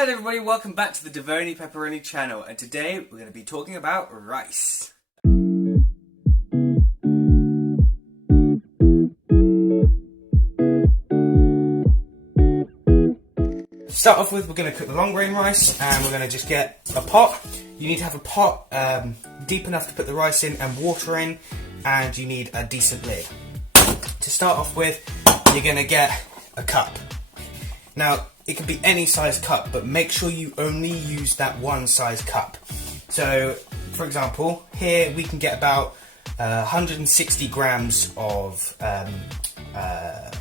Hello everybody, welcome back to the Devoni Pepperoni channel, and today we're going to be talking about rice. To start off with, we're going to cook the long grain rice, and we're going to just get a pot. You need to have a pot deep enough to put the rice in and water in, and you need a decent lid. To start off with, you're going to get a cup. Now, it can be any size cup, but make sure you only use that one size cup. So, for example, here we can get about 160 grams of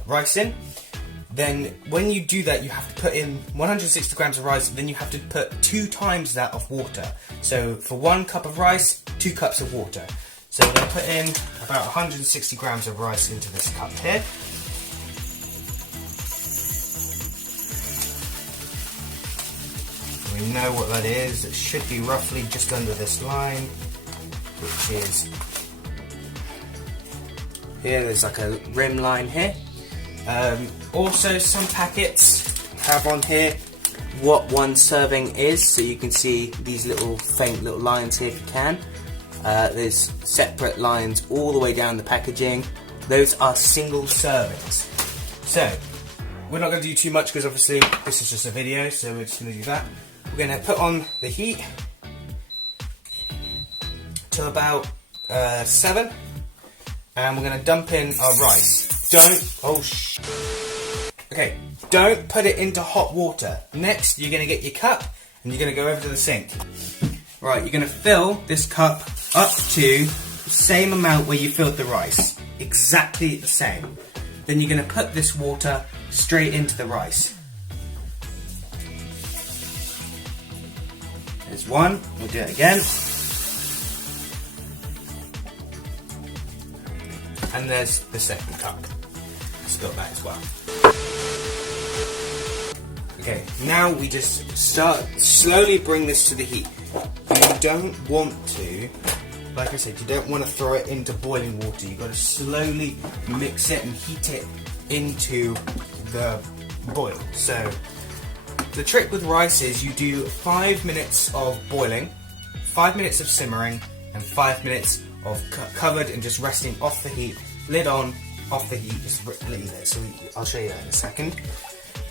rice in. Then, when you do that, you have to put in 160 grams of rice, then you have to put 2 times that of water. So, for 1 cup of rice, 2 cups of water. So, we're going to put in about 160 grams of rice into this cup here. We know what that is. It should be roughly just under this line, which is here. There's like a rim line here. Also, some packets have on here what 1 serving is, so you can see these little faint little lines here if you can. There's separate lines all the way down the packaging. Those are single servings. So we're not going to do too much because obviously this is just a video, so we're just going to do that. We're going to put on the heat to about 7, and we're going to dump in our rice. Don't put it into hot water. Next, you're going to get your cup and you're going to go over to the sink. Right, you're going to fill this cup up to the same amount where you filled the rice. Exactly the same. Then you're going to put this water straight into the rice. There's one, we'll do it again. And there's the second cup. Spill that as well. Okay, now we just slowly bring this to the heat. You don't want to, like I said, you don't want to throw it into boiling water. You've got to slowly mix it and heat it into the boil. So the trick with rice is you do 5 minutes of boiling, 5 minutes of simmering, and 5 minutes of covered and just resting off the heat, lid on, off the heat, just leave it. So I'll show you that in a second.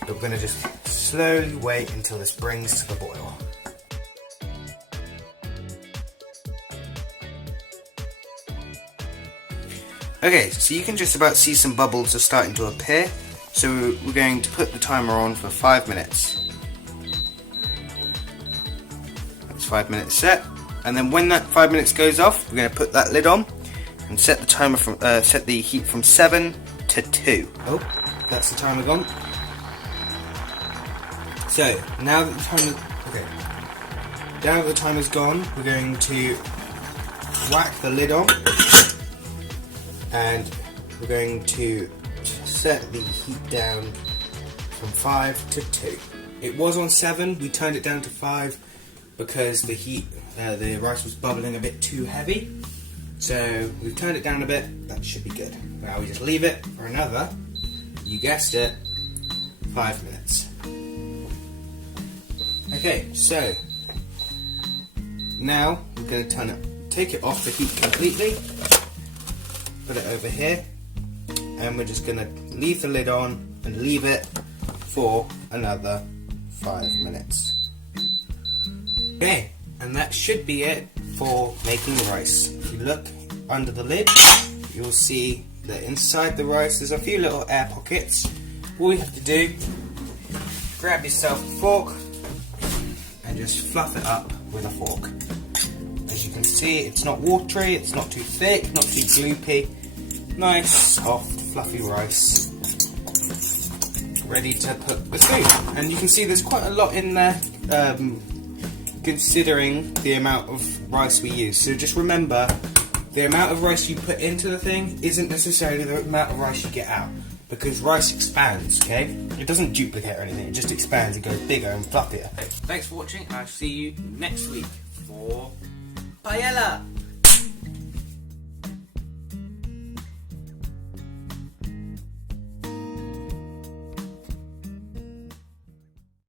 But we're going to just slowly wait until this brings to the boil. Okay, so you can just about see some bubbles are starting to appear. So we're going to put the timer on for 5 minutes. 5 minutes set, and then when that 5 minutes goes off, we're going to put that lid on and set the timer from set the heat from 7 to 2. Oh, that's the timer gone. So now that the timer's gone, we're going to whack the lid on, and we're going to set the heat down from 5 to 2. It was on 7. We turned it down to 5. Because the heat, the rice was bubbling a bit too heavy. So we've turned it down a bit, that should be good. Now we just leave it for another, you guessed it, 5 minutes. Okay, so now we're going to take it off the heat completely, put it over here, and we're just going to leave the lid on and leave it for another 5 minutes. Okay, and that should be it for making rice. If you look under the lid, you'll see that inside the rice there's a few little air pockets. All you have to do, grab yourself a fork and just fluff it up with a fork. As you can see, it's not watery, it's not too thick, not too gloopy. Nice, soft, fluffy rice. Ready to put the food. And you can see there's quite a lot in there. Considering the amount of rice we use. So just remember, the amount of rice you put into the thing isn't necessarily the amount of rice you get out, because rice expands, okay? It doesn't duplicate or anything, it just expands and goes bigger and fluffier. Thanks for watching, and I'll see you next week for paella!